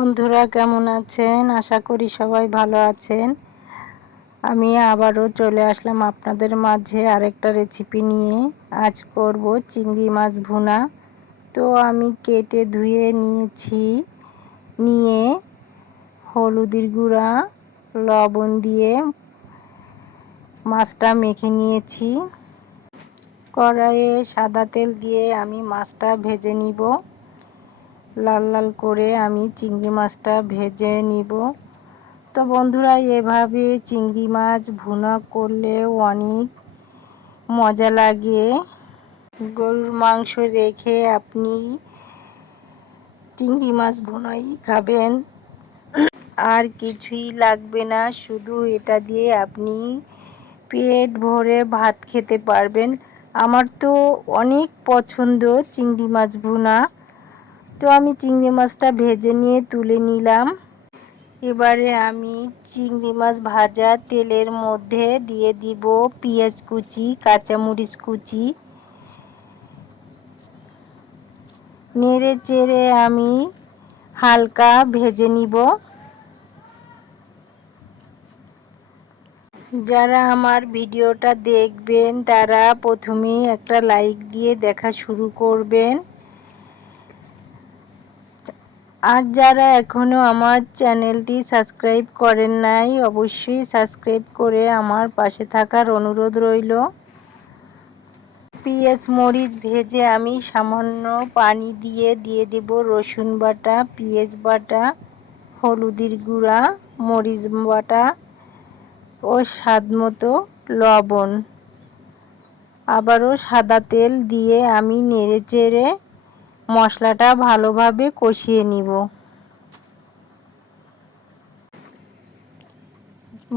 বন্ধুরা কেমন আছেন? আশা করি সবাই ভালো আছেন। আমি আবারও চলে আসলাম আপনাদের মাঝে আরেকটা রেসিপি নিয়ে। আজ করব চিংড়ি মাছ ভুনা। তো আমি কেটে ধুয়ে নিয়েছি, নিয়ে হলুদের গুঁড়া লবণ দিয়ে মাছটা মেখে নিয়েছি। কড়াইয়ে সাদা তেল দিয়ে আমি মাছটা ভেজে নিব। লাল লাল করে আমি চিংড়ি মাছটা ভেজে নিব। তো বন্ধুরা, এভাবে চিংড়ি মাছ ভুনা করলে অনেক মজা লাগে। গরুর মাংস রেখে আপনি চিংড়ি মাছ ভুনাই খাবেন, আর কিছুই লাগবে না। শুধু এটা দিয়ে আপনি পেট ভরে ভাত খেতে পারবেন। আমার তো অনেক পছন্দ চিংড়ি মাছ ভুনা। তো আমি চিংড়ি মাছটা ভেজে নিয়ে তুলে নিলাম। এবারে আমি চিংড়ি মাছ ভাজা তেলের মধ্যে দিয়ে দিব পেঁয়াজ কুচি, কাঁচামরিচ কুচি। নেড়ে চেড়ে আমি হালকা ভেজে নিব। যারা আমার ভিডিওটা দেখবেন তারা প্রথমেই একটা লাইক দিয়ে দেখা শুরু করবেন। আর যারা এখনও আমার চ্যানেলটি সাবস্ক্রাইব করেন নাই, অবশ্যই সাবস্ক্রাইব করে আমার পাশে থাকার অনুরোধ রইল। পেঁয়াজ মরিচ ভেজে আমি সামান্য পানি দিয়ে দেব রসুন বাটা, পেঁয়াজ বাটা, হলুদের গুঁড়া, মরিচ বাটা ও স্বাদমতো লবণ। আবারও সাদা তেল দিয়ে আমি নেড়ে চেড়ে মশলাটা ভালোভাবে কষিয়ে নিব।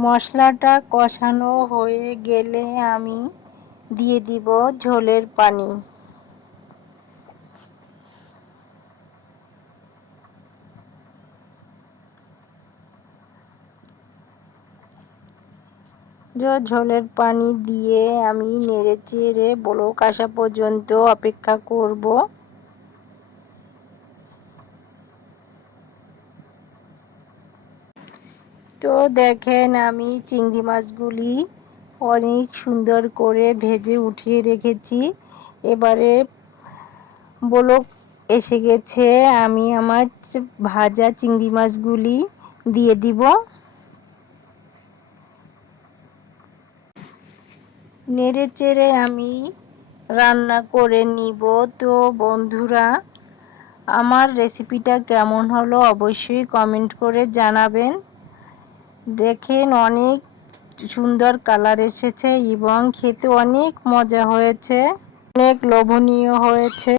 মশলাটা কষানো হয়ে গেলে আমি দিয়ে দিব ঝোলের পানি। ঝোলের পানি দিয়ে আমি নেড়ে চেড়ে বলক আসা পর্যন্ত অপেক্ষা করব। তো দেখেন, আমি চিংড়ি মাছগুলি অনেক সুন্দর করে ভেজে উঠিয়ে রেখেছি। এবারে বলক এসে গেছে, আমি আমার ভাজা চিংড়ি মাছগুলি দিয়ে দিব। নেড়ে চেড়ে আমি রান্না করে নিব। তো বন্ধুরা, আমার রেসিপিটা কেমন হলো অবশ্যই কমেন্ট করে জানাবেন। দেখেন, অনেক সুন্দর কালার এসেছে এবং খেতে অনেক মজা হয়েছে, অনেক লোভনীয় হয়েছে।